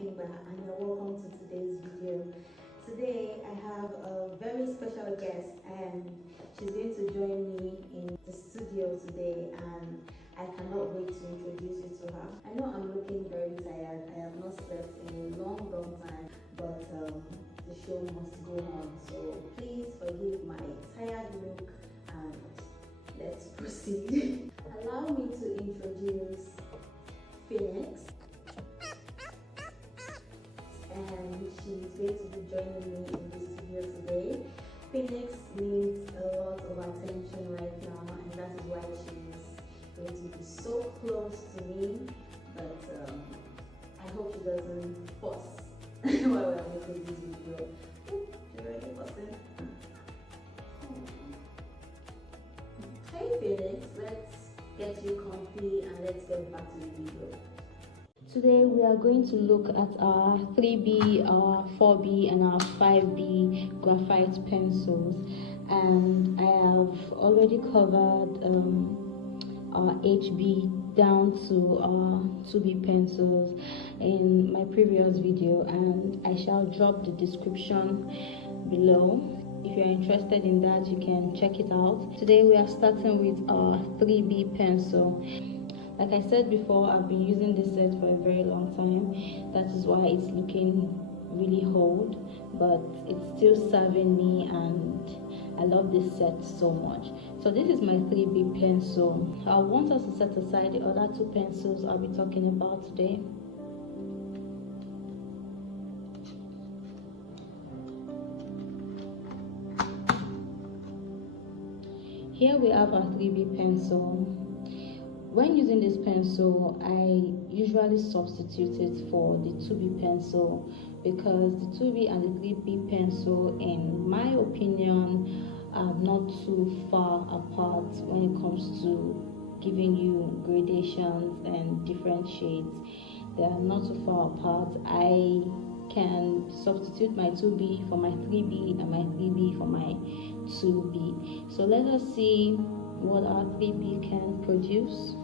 Kimba, and you're welcome to today's video. Today I have a very special guest, and she's going to join me in the studio today, and I cannot wait to introduce you to her. I know I'm looking very tired. I have not slept in a long time, but the show must go on. So please forgive my tired look, and let's proceed. Allow me to introduce Phoenix, and she's going to be joining me in the studio today. Phoenix needs a lot of attention right now, and that is why she's going to be so close to me, but I hope she doesn't fuss while we're making this video. Ooh, she's already fussing. Hey Phoenix, let's get you comfy and let's get back to the video. Today we are going to look at our 3B, our 4B and our 5B graphite pencils, and I have already covered our HB down to our 2B pencils in my previous video, and I shall drop the description below. If you're interested in that, you can check it out. Today we are starting with our 3B pencil. Like I said before, I've been using this set for a very long time. That is why it's looking really old, but it's still serving me, and I love this set so much. So this is my 3B pencil. I want us to set aside the other two pencils I'll be talking about today. Here we have our 3B pencil. When using this pencil, I usually substitute it for the 2B pencil, because the 2B and the 3B pencil, in my opinion, are not too far apart when it comes to giving you gradations and different shades. They are not too far apart. I can substitute my 2B for my 3B and my 3B for my 2B. So let us see what our 3B can produce.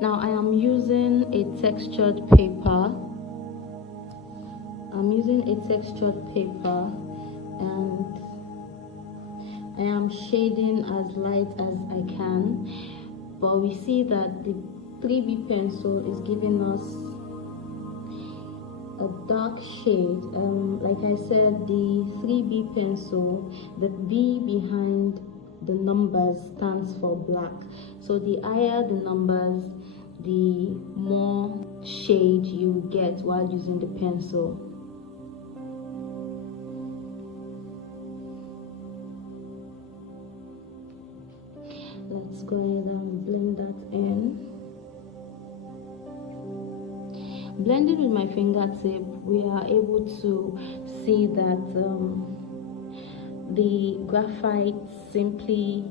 Now I am using a textured paper. And I am shading as light as I can. But we see that the 3B pencil is giving us a dark shade. Like I said, the 3B pencil, the B behind the numbers stands for black. So the higher the numbers, the more shade you get while using the pencil. Let's go ahead and blend that in. Blending with my fingertip, we are able to see that the graphite simply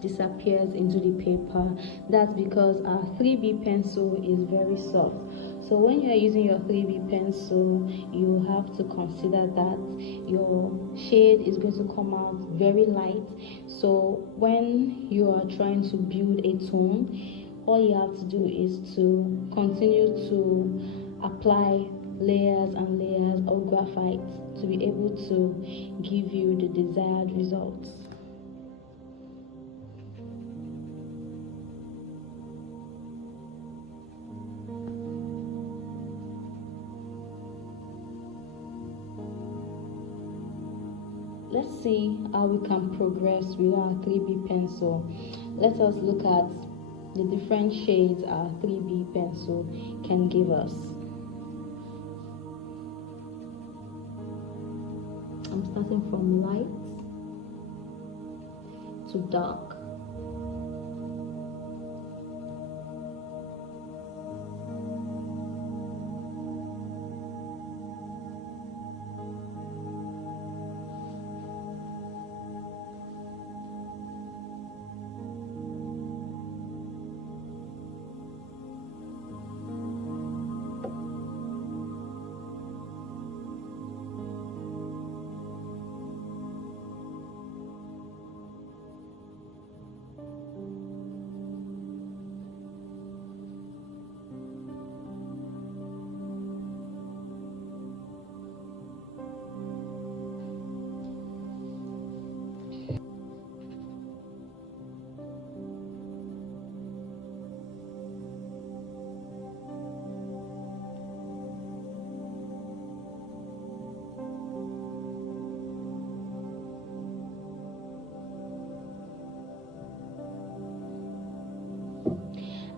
disappears into the paper. That's because our 3B pencil is very soft. So when you are using your 3B pencil, you have to consider that your shade is going to come out very light. So when you are trying to build a tone, all you have to do is to continue to apply layers and layers of graphite to be able to give you the desired results. Let's see how we can progress with our 3B pencil. Let us look at the different shades our 3B pencil can give us. I'm starting from light to dark.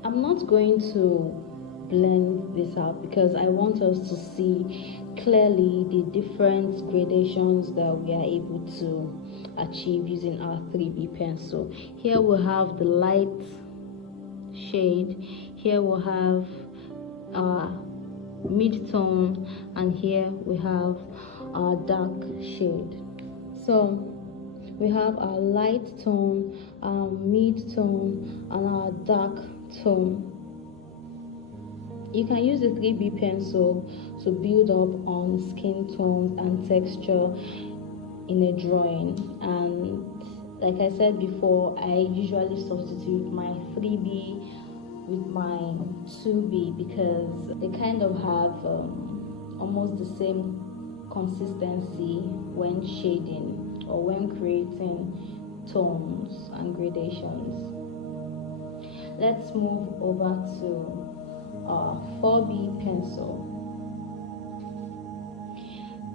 I'm not going to blend this out because I want us to see clearly the different gradations that we are able to achieve using our 3B pencil. Here we have the light shade, here we have our mid-tone, and here we have our dark shade. So we have our light tone, our mid-tone, and our dark tone. You can use the 3B pencil to build up on skin tones and texture in a drawing, and like I said before, I usually substitute my 3B with my 2B because they kind of have almost the same consistency when shading or when creating tones and gradations. Let's move over to our 4B pencil.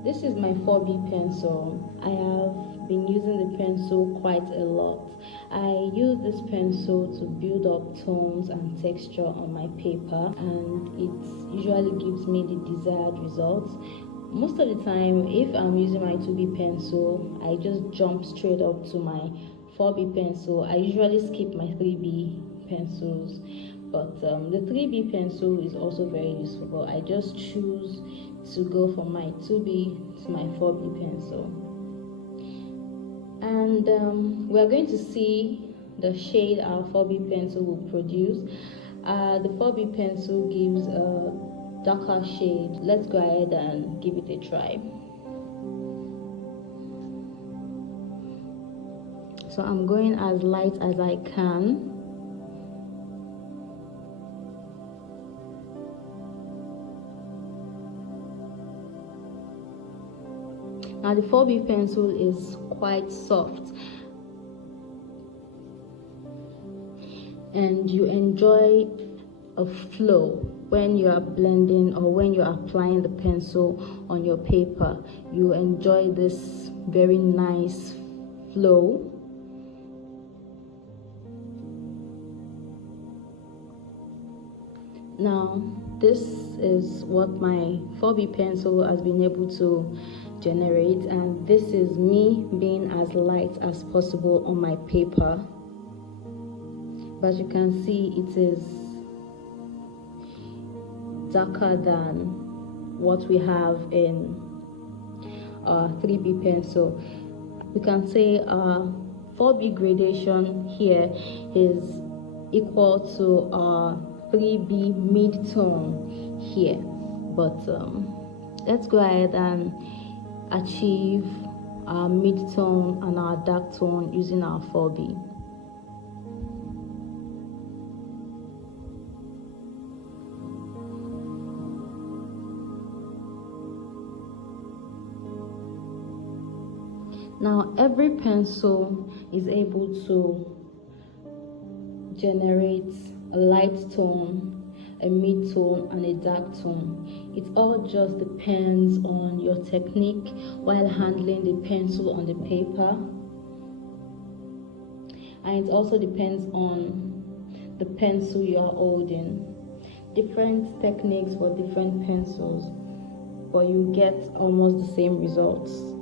This is my 4B pencil. I have been using the pencil quite a lot. I use this pencil to build up tones and texture on my paper, and it usually gives me the desired results. Most of the time, if I'm using my 2B pencil, I just jump straight up to my 4B pencil. I usually skip my 3B pencils, but the 3B pencil is also very useful. I just choose to go from my 2B to my 4B pencil. And we're going to see the shade our 4B pencil will produce. The 4B pencil gives a darker shade. Let's go ahead and give it a try. So I'm going as light as I can. Now the 4B pencil is quite soft, and you enjoy a flow when you are blending or when you are applying the pencil on your paper. You enjoy this very nice flow. Now this is what my 4B pencil has been able to generate, and this is me being as light as possible on my paper. But you can see it is darker than what we have in our 3B pencil. We can say our 4B gradation here is equal to our 3B mid-tone here, but let's go ahead and achieve our mid-tone and our dark tone using our 4B. Now every pencil is able to generate a light tone, a mid-tone, and a dark tone. It all just depends on your technique while handling the pencil on the paper, and it also depends on the pencil you are holding. Different techniques for different pencils, but you get almost the same results.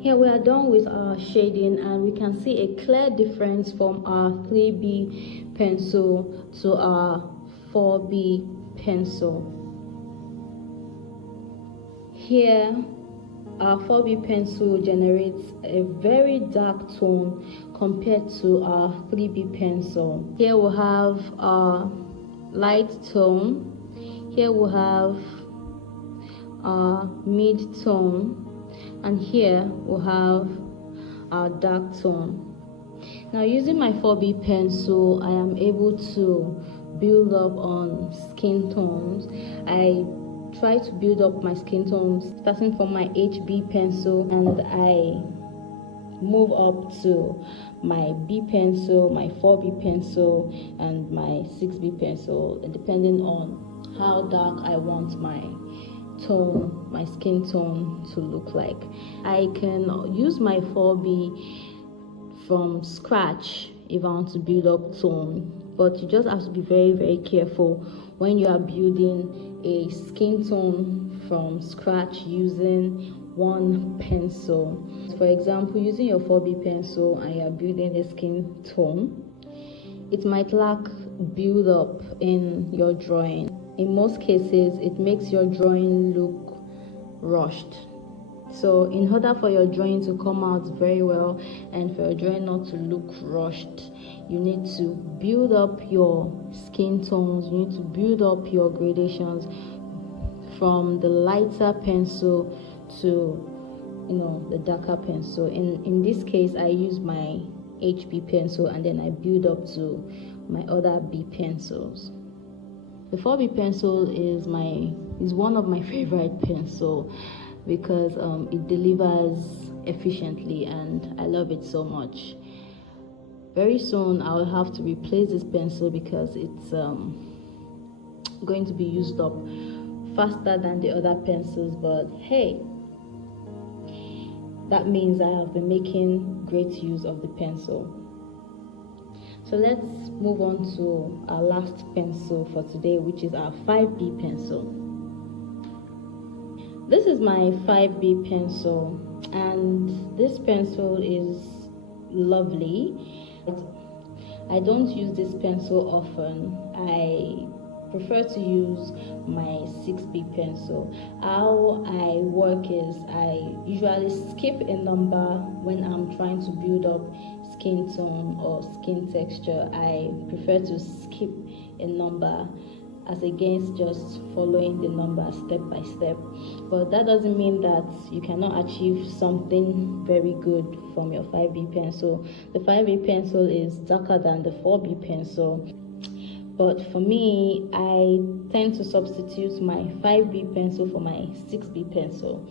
Here we are done with our shading, and we can see a clear difference from our 3B pencil to our 4B pencil. Here our 4B pencil generates a very dark tone compared to our 3B pencil. Here we have our light tone, here we have our mid-tone, and here we'll have our dark tone. Now, using my 4B pencil, I am able to build up on skin tones. I try to build up my skin tones starting from my HB pencil, and I move up to my B pencil, my 4B pencil, and my 6B pencil, depending on how dark I want my skin tone to look like. I can use my 4B from scratch if I want to build up tone, but you just have to be very careful when you are building a skin tone from scratch using one pencil. For example, using your 4B pencil and you are building a skin tone, it might lack build up in your drawing. In most cases, it makes your drawing look rushed. So in order for your drawing to come out very well and for your drawing not to look rushed, you need to build up your skin tones, you need to build up your gradations from the lighter pencil to the darker pencil. In this case, I use my HB pencil and then I build up to my other B pencils. The 4B pencil is one of my favorite pencil because it delivers efficiently and I love it so much. Very soon I'll have to replace this pencil because it's going to be used up faster than the other pencils, but hey, that means I have been making great use of the pencil. So let's move on to our last pencil for today, which is our 5B pencil. This is my 5B pencil, and this pencil is lovely. I don't use this pencil often. I prefer to use my 6B pencil. How I work is I usually skip a number when I'm trying to build up skin tone or skin texture. I prefer to skip a number as against just following the number step by step. But that doesn't mean that you cannot achieve something very good from your 5B pencil. The 5B pencil is darker than the 4B pencil, but for me, I tend to substitute my 5B pencil for my 6B pencil.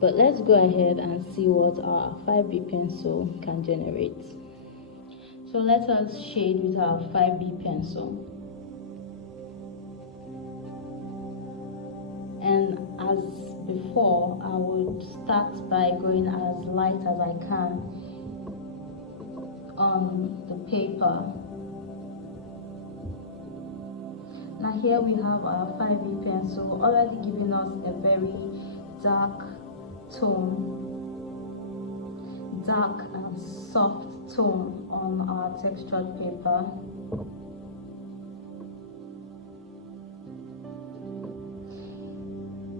But let's go ahead and see what our 5B pencil can generate. So let us shade with our 5B pencil. And as before, I would start by going as light as I can on the paper. Now here we have our 5B pencil already giving us a very dark tone, dark and soft tone on our textured paper.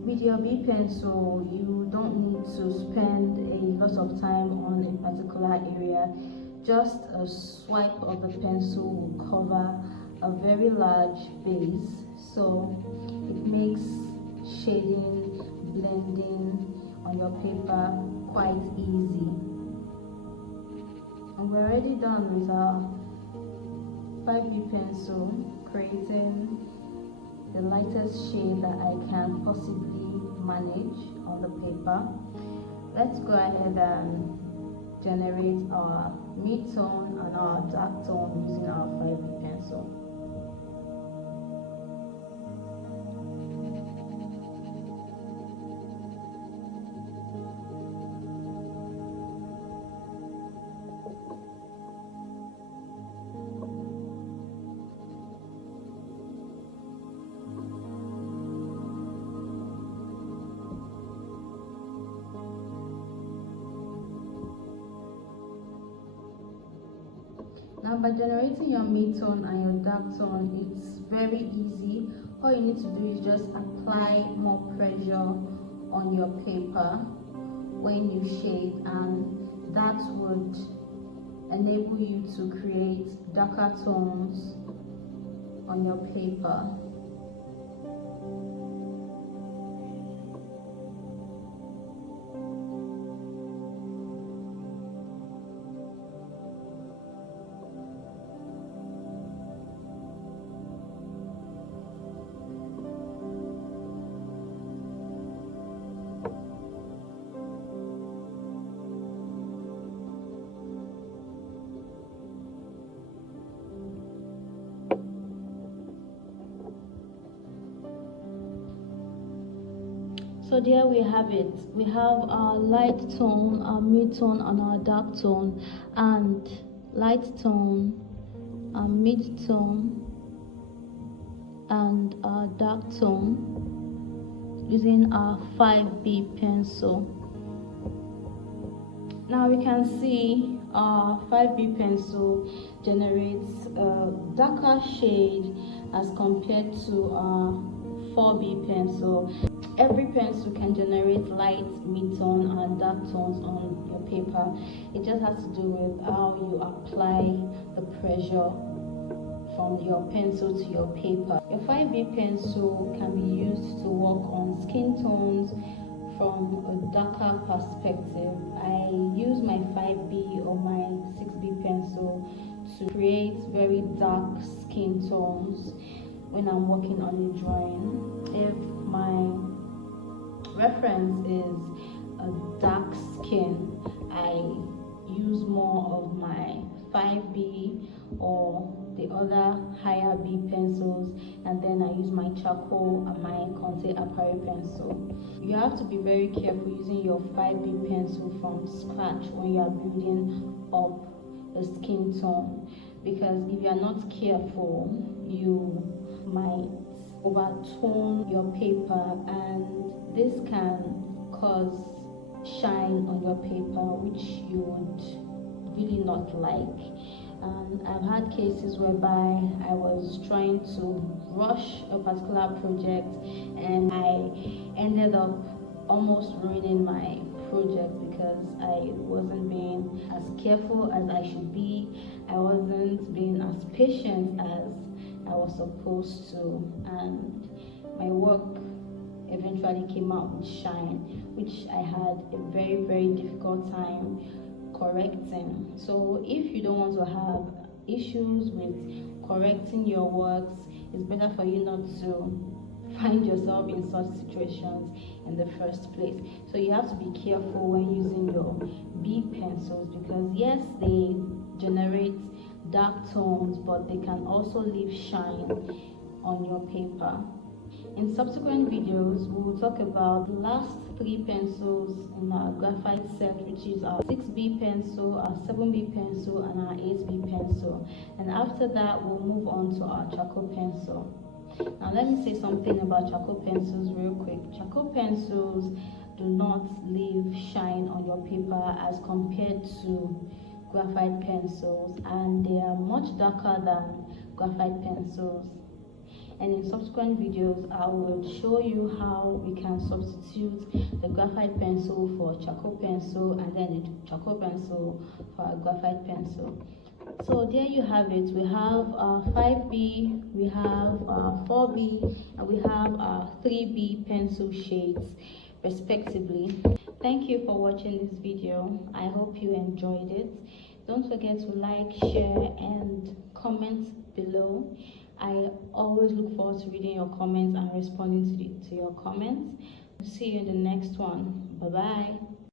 With your B pencil, you don't need to spend a lot of time on a particular area. Just a swipe of the pencil will cover a very large base, so it makes shading, blending on your paper quite easy. And we're already done with our 5B pencil, creating the lightest shade that I can possibly manage on the paper. Let's go ahead and generate our mid-tone and our dark tone using our 5B pencil. Now, by generating your mid-tone and your dark tone, it's very easy. All you need to do is just apply more pressure on your paper when you shade, and that would enable you to create darker tones on your paper. So there we have it. We have our light tone, our mid tone, and our dark tone, and light tone, our mid tone, and our dark tone using our 5B pencil. Now we can see our 5B pencil generates a darker shade as compared to our 4B pencil. Every pencil can generate light, mid-tone, and dark tones on your paper. It just has to do with how you apply the pressure from your pencil to your paper. Your 5B pencil can be used to work on skin tones from a darker perspective. I use my 5B or my 6B pencil to create very dark skin tones when I'm working on a drawing. If my reference is a dark skin, I use more of my 5B or the other higher B pencils, and then I use my charcoal and my Conte Apare pencil. You have to be very careful using your 5B pencil from scratch when you are building up a skin tone, because if you are not careful, you might overtone your paper, and this can cause shine on your paper, which you would really not like. I've had cases whereby I was trying to rush a particular project and I ended up almost ruining my project because I wasn't being as careful as I should be. I wasn't being as patient as I was supposed to, and my work eventually came out with shine, which I had a very, very difficult time correcting. So if you don't want to have issues with correcting your works, it's better for you not to find yourself in such situations in the first place. So you have to be careful when using your B pencils, because yes, they generate dark tones, but they can also leave shine on your paper. In subsequent videos, we will talk about the last 3 pencils in our graphite set, which is our 6B pencil, our 7B pencil, and our 8B pencil. And after that, we'll move on to our charcoal pencil. Now let me say something about charcoal pencils real quick. Charcoal pencils do not leave shine on your paper as compared to graphite pencils, and they are much darker than graphite pencils. And in subsequent videos, I will show you how we can substitute the graphite pencil for a charcoal pencil, and then the charcoal pencil for a graphite pencil. So there you have it. We have our 5B, we have our 4B, and we have our 3B pencil shades respectively. Thank you for watching this video. I hope you enjoyed it. Don't forget to like, share, and comment below. I always look forward to reading your comments and responding to your comments. See you in the next one. Bye bye.